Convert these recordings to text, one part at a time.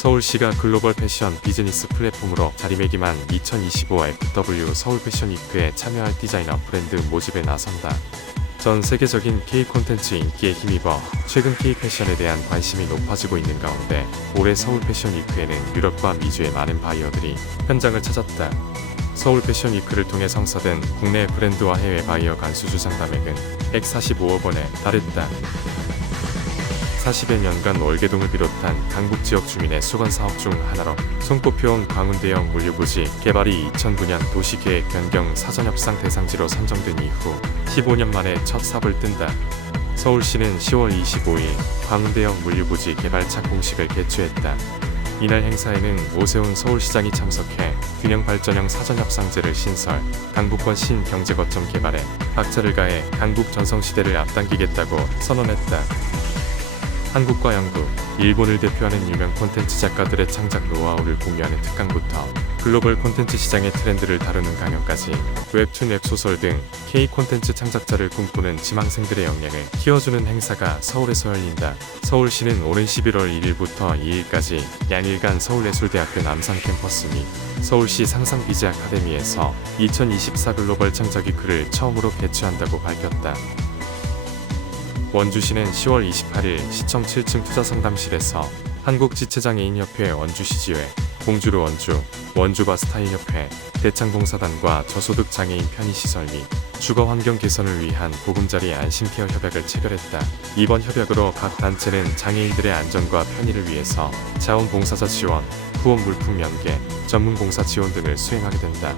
서울시가 글로벌 패션 비즈니스 플랫폼으로 자리매김한 2025 FW 서울 패션 위크에 참여할 디자이너 브랜드 모집에 나선다. 전 세계적인 K 콘텐츠 인기에 힘입어 최근 K 패션에 대한 관심이 높아지고 있는 가운데 올해 서울 패션 위크에는 유럽과 미주의 많은 바이어들이 현장을 찾았다. 서울 패션 위크를 통해 성사된 국내 브랜드와 해외 바이어 간 수주 상담액은 145억 원에 달했다. 40여 년간 월계동을 비롯한 강북 지역 주민의 수건 사업 중 하나로 손꼽혀온 광운대형 물류부지 개발이 2009년 도시계획 변경 사전협상 대상지로 선정된 이후 15년 만에 첫 삽을 뜬다. 서울시는 10월 25일 광운대형 물류부지 개발차 공식을 개최했다. 이날 행사에는 오세훈 서울시장이 참석해 균형발전형 사전협상제를 신설, 강북권 신경제거점 개발에 박차를 가해 강북 전성시대를 앞당기겠다고 선언했다. 한국과 영국, 일본을 대표하는 유명 콘텐츠 작가들의 창작 노하우를 공유하는 특강부터 글로벌 콘텐츠 시장의 트렌드를 다루는 강연까지 웹툰, 웹소설 등 K 콘텐츠 창작자를 꿈꾸는 지망생들의 역량을 키워주는 행사가 서울에서 열린다. 서울시는 오는 11월 1일부터 2일까지 양일간 서울예술대학교 남산 캠퍼스 및 서울시 상상비즈 아카데미에서 2024 글로벌 창작위크를 처음으로 개최한다고 밝혔다. 원주시는 10월 28일 시청 7층 투자상담실에서 한국지체장애인협회 원주시지회, 공주루 원주, 원주바스타일협회, 대창봉사단과 저소득 장애인 편의시설 및 주거환경 개선을 위한 보금자리 안심케어 협약을 체결했다. 이번 협약으로 각 단체는 장애인들의 안전과 편의를 위해서 자원봉사자 지원, 후원 물품 연계, 전문봉사 지원 등을 수행하게 된다.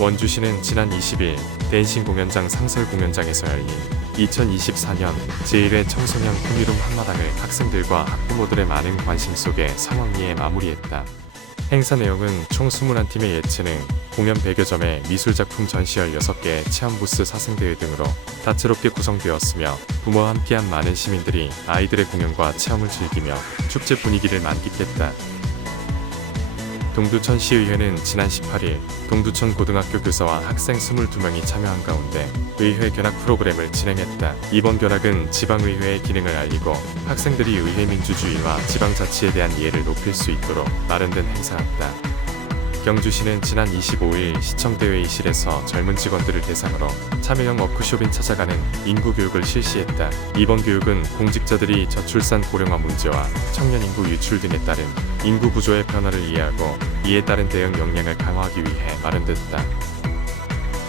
원주시는 지난 20일 댄싱 공연장 상설 공연장에서 열린 2024년 제1회 청소년 꾸미룸 한마당을 학생들과 학부모들의 많은 관심 속에 성황리에 마무리했다. 행사 내용은 총 21팀의 예체능, 공연 100여 점의 미술작품 전시 16개의 체험부스 사생대회 등으로 다채롭게 구성되었으며 부모와 함께한 많은 시민들이 아이들의 공연과 체험을 즐기며 축제 분위기를 만끽했다. 동두천시의회는 지난 18일 동두천 고등학교 교사와 학생 22명이 참여한 가운데 의회 견학 프로그램을 진행했다. 이번 견학은 지방의회의 기능을 알리고 학생들이 의회 민주주의와 지방자치에 대한 이해를 높일 수 있도록 마련된 행사였다. 경주시는 지난 25일 시청대회의실에서 젊은 직원들을 대상으로 참여형 워크숍인 찾아가는 인구교육을 실시했다. 이번 교육은 공직자들이 저출산 고령화 문제와 청년 인구 유출 등에 따른 인구 구조의 변화를 이해하고 이에 따른 대응 역량을 강화하기 위해 마련됐다.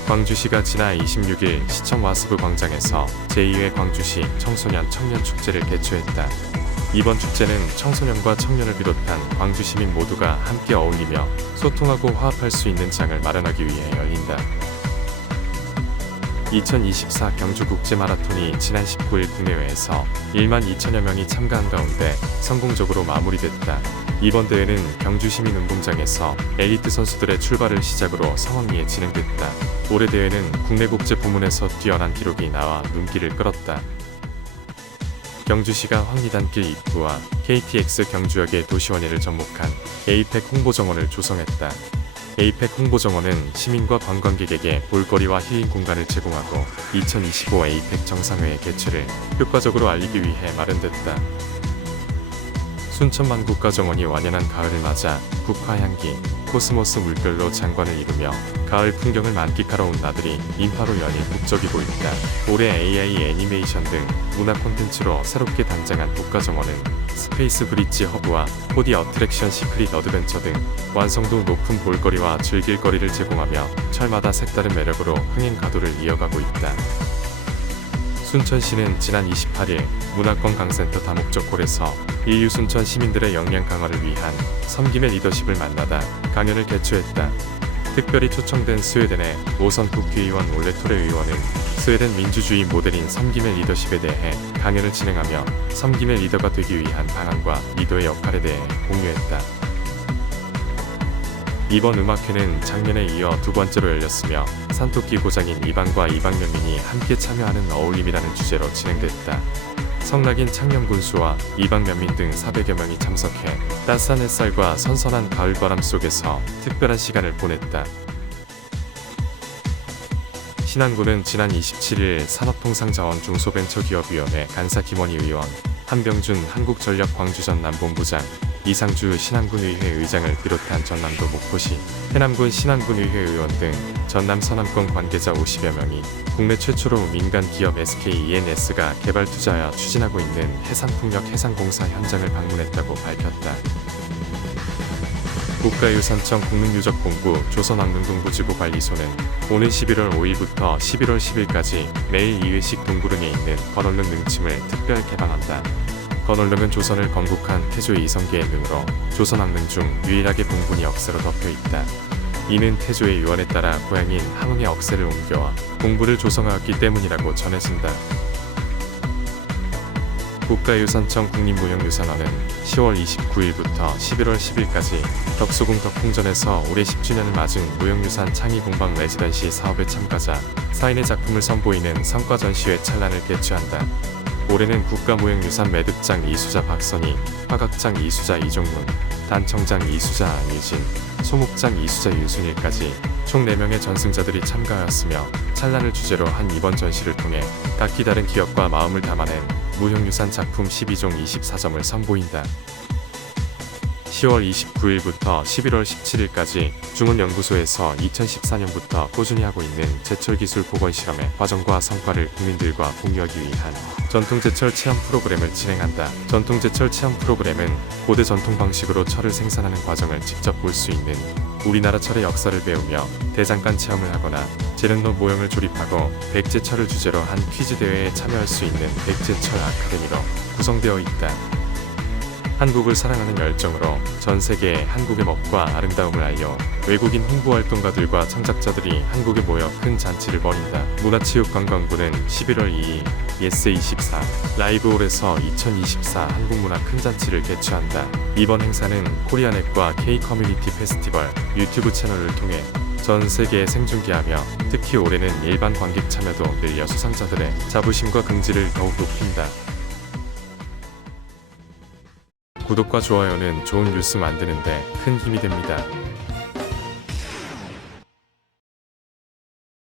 광주시가 지난 26일 시청 와스브 광장에서 제2회 광주시 청소년 청년 축제를 개최했다. 이번 축제는 청소년과 청년을 비롯한 광주 시민 모두가 함께 어울리며 소통하고 화합할 수 있는 장을 마련하기 위해 열린다. 2024 경주국제마라톤이 지난 19일 국내외에서 1만 2천여 명이 참가한 가운데 성공적으로 마무리됐다. 이번 대회는 경주시민운동장에서 엘리트 선수들의 출발을 시작으로 성황리에 진행됐다. 올해 대회는 국내 국제 부문에서 뛰어난 기록이 나와 눈길을 끌었다. 경주시가 황리단길 입구와 KTX 경주역의 도시원예를 접목한 에이펙 홍보정원을 조성했다. 에이펙 홍보정원은 시민과 관광객에게 볼거리와 힐링 공간을 제공하고 2025 에이펙 정상회의 개최를 효과적으로 알리기 위해 마련됐다. 순천만 국가정원이 완연한 가을을 맞아 국화향기, 코스모스 물결로 장관을 이루며 가을 풍경을 만끽하러 온 나들이 인파로 연일 북적이고 있다. 올해 AI 애니메이션 등 문화 콘텐츠로 새롭게 단장한 국가정원은 스페이스 브릿지 허브와 4D 어트랙션 시크릿 어드벤처 등 완성도 높은 볼거리와 즐길거리를 제공하며 철마다 색다른 매력으로 흥행 가도를 이어가고 있다. 순천시는 지난 28일 문화권 강센터 다목적 홀에서 인류 순천 시민들의 역량 강화를 위한 섬김의 리더십을 만나다 강연을 개최했다. 특별히 초청된 스웨덴의 오선 국회의원 올레토레 의원은 스웨덴 민주주의 모델인 섬김의 리더십에 대해 강연을 진행하며 섬김의 리더가 되기 위한 방안과 리더의 역할에 대해 공유했다. 이번 음악회는 작년에 이어 두 번째로 열렸으며 산토끼 고장인 이방과 이방면민이 함께 참여하는 어울림이라는 주제로 진행됐다. 성낙인 창녕군수와 이방면민 등 400여 명이 참석해 따스한 햇살과 선선한 가을바람 속에서 특별한 시간을 보냈다. 신안군은 지난 27일 산업통상자원 중소벤처기업위원회 간사 김원희 의원, 한병준 한국전력 광주전 남본부장, 이상주 신안군의회 의장을 비롯한 전남도 목포시, 해남군 신안군의회 의원 등 전남 서남권 관계자 50여 명이 국내 최초로 민간 기업 SKENS가 개발 투자하여 추진하고 있는 해상풍력 해상공사 현장을 방문했다고 밝혔다. 국가유산청 국민유적본부 조선왕릉동부지구관리소는 오는 11월 5일부터 11월 10일까지 매일 2회씩 동구릉에 있는 건월릉 능침을 특별 개방한다. 건월릉은 조선을 건국한 태조의 이성계의 능으로 조선왕릉 중 유일하게 봉분이 억새로 덮여 있다. 이는 태조의 유언에 따라 고향인 함흥의 억새를 옮겨와 봉부를 조성하였기 때문이라고 전해진다. 국가유산청 국립무형유산원은 10월 29일부터 11월 10일까지 덕수궁 덕풍전에서 올해 10주년을 맞은 무형유산 창의공방 레지던시 사업의 참가자, 사인의 작품을 선보이는 성과전시회 찬란을 개최한다. 올해는 국가무형유산 매듭장 이수자 박선희, 화각장 이수자 이종문, 단청장 이수자 안유진, 소목장 이수자 윤순일까지 총 4명의 전승자들이 참가하였으며 찬란을 주제로 한 이번 전시를 통해 각기 다른 기억과 마음을 담아낸 무형유산 작품 12종 24점을 선보인다. 10월 29일부터 11월 17일까지 중원연구소에서 2014년부터 꾸준히 하고 있는 제철기술 보건실험의 과정과 성과를 국민들과 공유하기 위한 전통제철 체험 프로그램을 진행한다. 전통제철 체험 프로그램은 고대 전통 방식으로 철을 생산하는 과정을 직접 볼 수 있는 우리나라 철의 역사를 배우며 대장간 체험을 하거나 재련로 모형을 조립하고 백제철을 주제로 한 퀴즈 대회에 참여할 수 있는 백제철 아카데미로 구성되어 있다. 한국을 사랑하는 열정으로 전 세계에 한국의 멋과 아름다움을 알려 외국인 홍보활동가들과 창작자들이 한국에 모여 큰 잔치를 벌인다. 문화체육관광부는 11월 2일 예스24 라이브홀에서 2024 한국문화 큰잔치를 개최한다. 이번 행사는 코리아넷과 K-커뮤니티 페스티벌 유튜브 채널을 통해 전 세계에 생중계하며 특히 올해는 일반 관객 참여도 늘려 수상자들의 자부심과 긍지를 더욱 높인다. 구독과 좋아요는 좋은 뉴스 만드는데 큰 힘이 됩니다.